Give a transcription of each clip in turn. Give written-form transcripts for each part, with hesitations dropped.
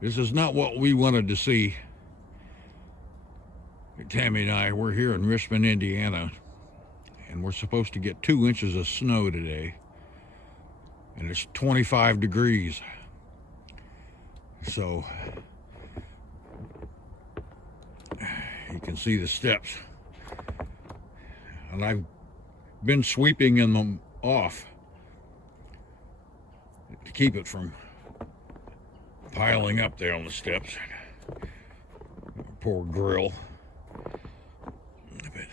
This is not what we wanted to see. Tammy and I, we're here in Richmond, Indiana, and we're supposed to get 2 inches of snow today. And it's 25 degrees. So you can see the steps. And I've been sweeping them off to keep it from piling up there on the steps. Poor grill. But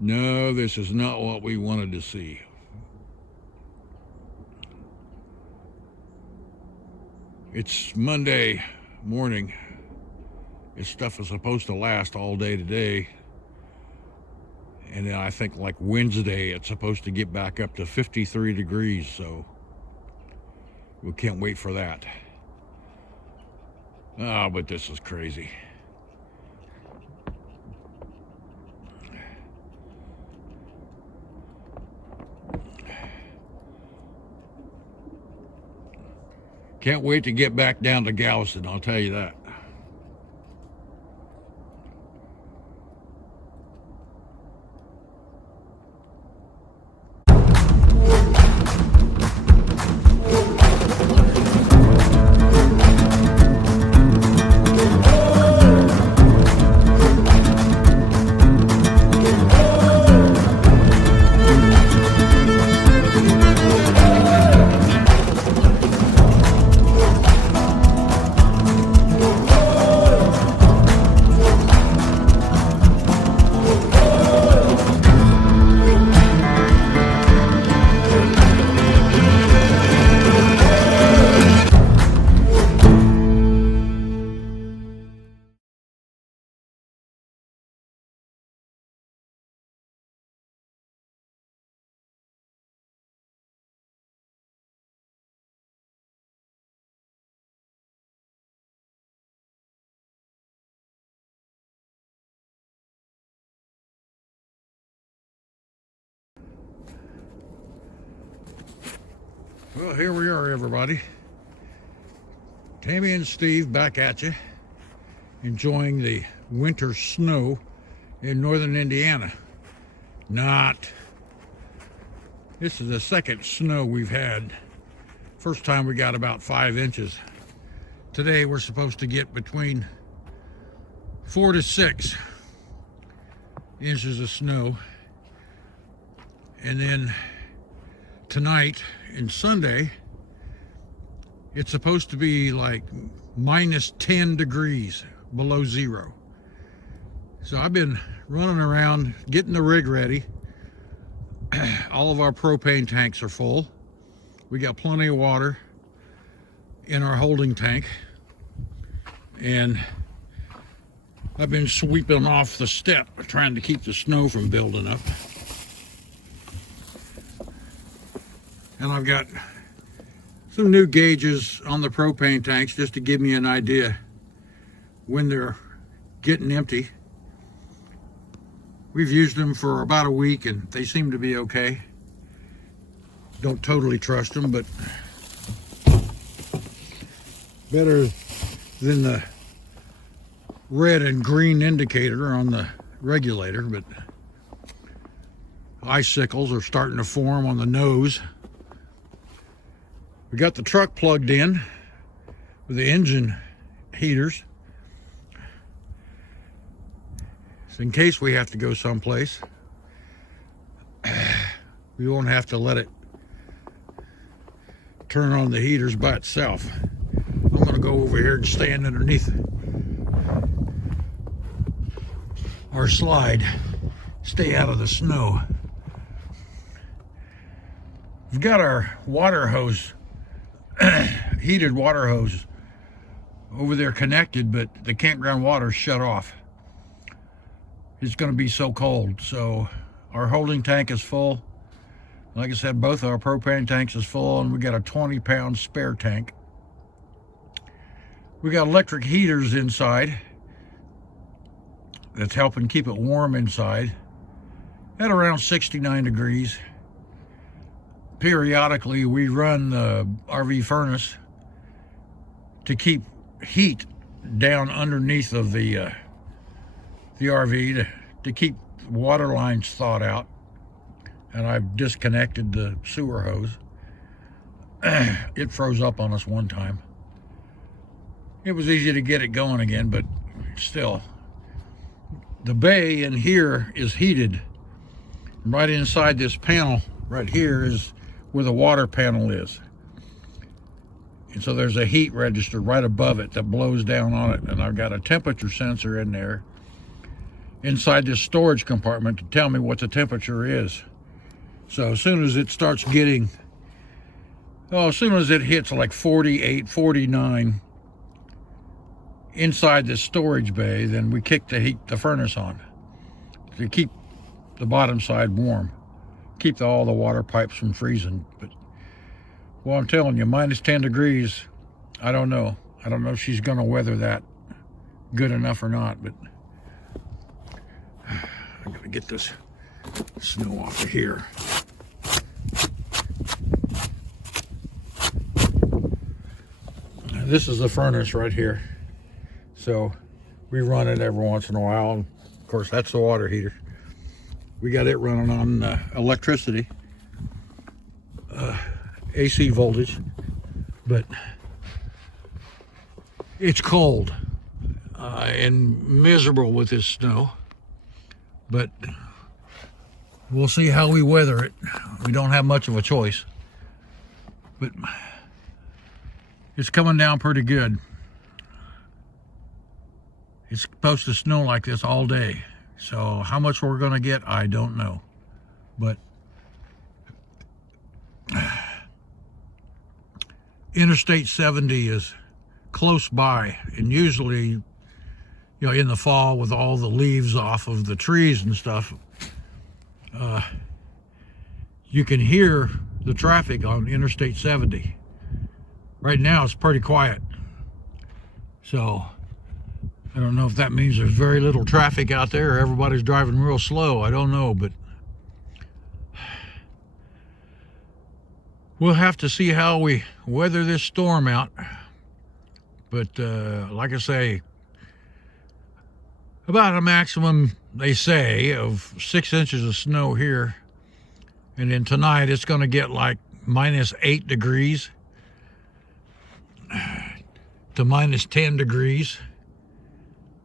no, this is not what we wanted to see. It's Monday morning. This stuff is supposed to last all day today. And then I think like Wednesday, it's supposed to get back up to 53 degrees. So we can't wait for that. Oh, but this is crazy. Can't wait to get back down to Galveston, I'll tell you that. Well, here we are, everybody. Tammy and Steve back at you, enjoying the winter snow in northern Indiana. This is the second snow we've had. First time we got about 5 inches. Today we're supposed to get between 4 to 6 inches of snow. And then tonight and Sunday, it's supposed to be like minus 10 degrees below zero. So I've been running around getting the rig ready. All of our propane tanks are full. We got plenty of water in our holding tank. And I've been sweeping off the step, trying to keep the snow from building up. And I've got some new gauges on the propane tanks just to give me an idea when they're getting empty. We've used them for about a week and they seem to be okay. Don't totally trust them, but better than the red and green indicator on the regulator. But icicles are starting to form on the nose. We got the truck plugged in with the engine heaters. So in case we have to go someplace, we won't have to let it turn on the heaters by itself. I'm gonna go over here and stand underneath our slide, stay out of the snow. We've got our water hose, heated water hose over there connected, but the campground water's shut off. It's going to be so cold. So our holding tank is full. Like I said, both our propane tanks is full, and we got a 20-pound spare tank. We got electric heaters inside that's helping keep it warm inside. at around 69 degrees. Periodically, we run the RV furnace to keep heat down underneath of the RV to keep water lines thawed out. And I've disconnected the sewer hose. It froze up on us one time. It was easy to get it going again, but still. The bay in here is heated. Right inside this panel right here is where the water panel is. And so there's a heat register right above it that blows down on it. And I've got a temperature sensor in there inside this storage compartment to tell me what the temperature is. So as soon as it starts getting, as soon as it hits like 48, 49 inside this storage bay, then we kick the furnace on to keep the bottom side warm, keep all the water pipes from freezing. But well, I'm telling you, minus 10 degrees, I don't know if she's gonna weather that good enough or not, but I gotta get this snow off of here. This is the furnace right here. So we run it every once in a while. And of course, that's the water heater. We got it running on electricity, AC voltage, but it's cold and miserable with this snow. But we'll see how we weather it. We don't have much of a choice, but it's coming down pretty good. It's supposed to snow like this all day. So how much we're gonna get, I don't know. But Interstate 70 is close by, and usually, in the fall with all the leaves off of the trees and stuff, you can hear the traffic on Interstate 70. Right now it's pretty quiet. So I don't know if that means there's very little traffic out there or everybody's driving real slow. I don't know, but we'll have to see how we weather this storm out. But like I say, about a maximum, they say, of 6 inches of snow here. And then tonight it's going to get like minus 8 degrees to minus 10 degrees.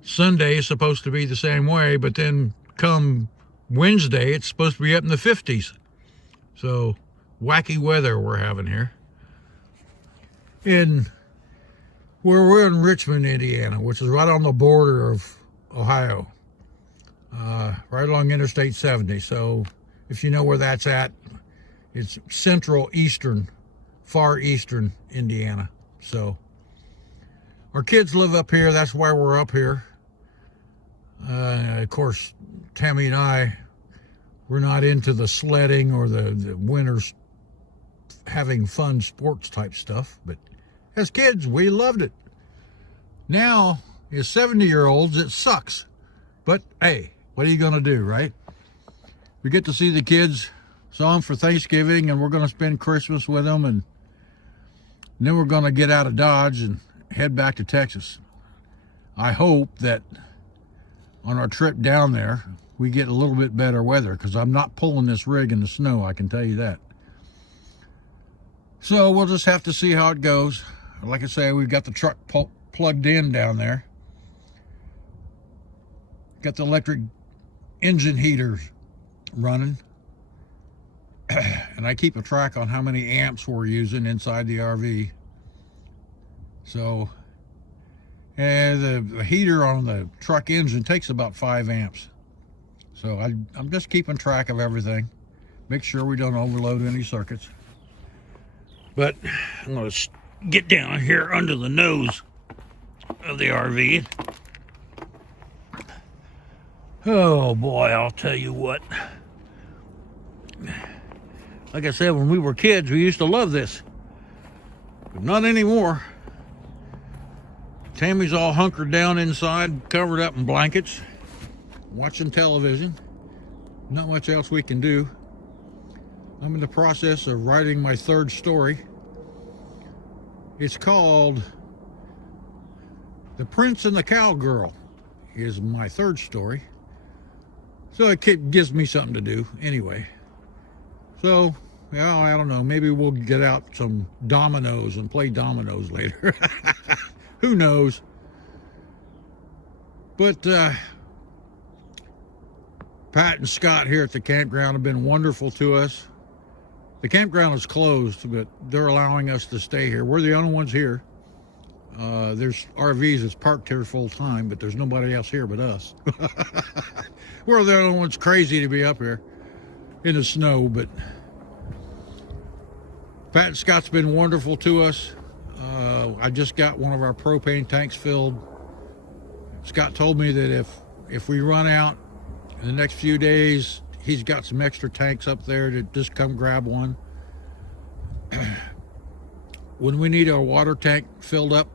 Sunday is supposed to be the same way, but then come Wednesday, it's supposed to be up in the 50s. So wacky weather we're having here. We're in Richmond, Indiana, which is right on the border of Ohio, right along Interstate 70. So if you know where that's at, it's central eastern, far eastern Indiana. So our kids live up here. That's why we're up here. Of course, Tammy and I, we're not into the sledding or the winter's having fun sports type stuff, but as kids, we loved it. Now, as 70-year-olds, it sucks. But hey, what are you gonna do, right? We get to see the kids some for Thanksgiving, and we're gonna spend Christmas with them, and then we're gonna get out of Dodge and head back to Texas. I hope that on our trip down there, we get a little bit better weather, because I'm not pulling this rig in the snow, I can tell you that. So we'll just have to see how it goes. Like I say, we've got the truck plugged in down there. Got the electric engine heaters running. And I keep a track on how many amps we're using inside the RV. So the heater on the truck engine takes about 5 amps. So I'm just keeping track of everything. Make sure we don't overload any circuits. But I'm going to get down here under the nose of the RV. Oh boy, I'll tell you what. Like I said, when we were kids, we used to love this. But not anymore. Tammy's all hunkered down inside, covered up in blankets, watching television. Not much else we can do. I'm in the process of writing my third story. It's called The Prince and the Cowgirl is my third story. So it gives me something to do anyway. So, well, I don't know. Maybe we'll get out some dominoes and play dominoes later. Who knows? But Pat and Scott here at the campground have been wonderful to us. The campground is closed, but they're allowing us to stay here. We're the only ones here. There's RVs that's parked here full time, but there's nobody else here but us. We're the only ones crazy to be up here in the snow, but Pat and Scott's been wonderful to us. I just got one of our propane tanks filled. Scott told me that if we run out in the next few days, he's got some extra tanks up there to just come grab one. When we need our water tank filled up,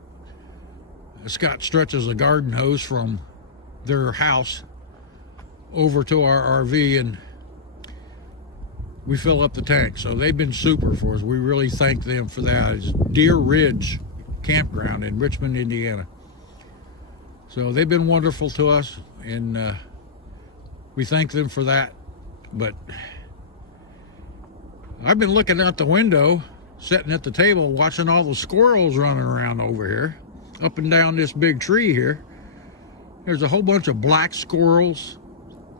Scott stretches a garden hose from their house over to our RV and we fill up the tank. So they've been super for us. We really thank them for that. It's Deer Ridge Campground in Richmond, Indiana. So they've been wonderful to us, and we thank them for that. But I've been looking out the window, sitting at the table, watching all the squirrels running around over here, up and down this big tree here. There's a whole bunch of black squirrels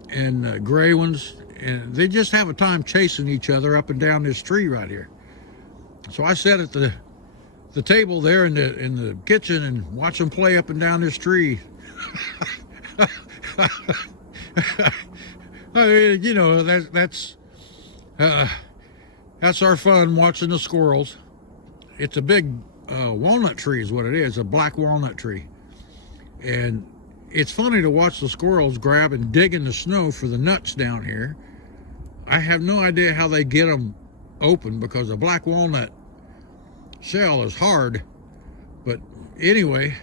and gray ones, and they just have a time chasing each other up and down this tree right here. So I sat at the table there in the kitchen and watch them play up and down this tree. I mean, you know, that's our fun, watching the squirrels. It's a big walnut tree is what it is, a black walnut tree. And it's funny to watch the squirrels grab and dig in the snow for the nuts down here. I have no idea how they get them open because a black walnut shell is hard. But anyway,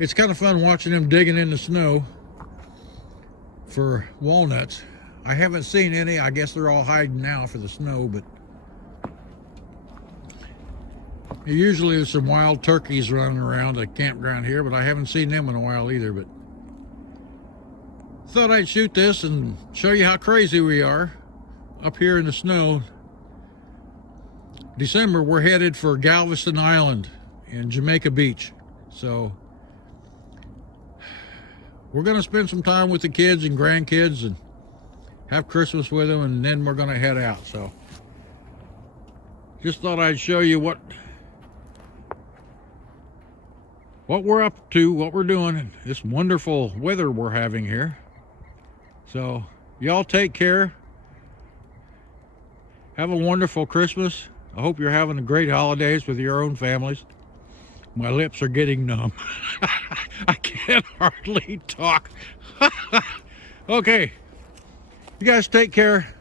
it's kind of fun watching them digging in the snow for walnuts. I haven't seen any. I guess they're all hiding now for the snow, but usually there's some wild turkeys running around the campground here, but I haven't seen them in a while either. But thought I'd shoot this and show you how crazy we are up here in the snow. December, we're headed for Galveston Island in Jamaica Beach. So we're going to spend some time with the kids and grandkids and have Christmas with them, and then we're going to head out. So just thought I'd show you what we're up to, what we're doing, and this wonderful weather we're having here. So y'all take care. Have a wonderful Christmas. I hope you're having a great holidays with your own families. My lips are getting numb. I can't hardly talk. Okay. You guys take care.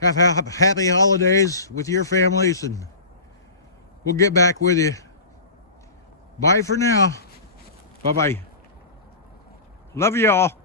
Have happy holidays with your families, and we'll get back with you. Bye for now. Bye-bye. Love you all.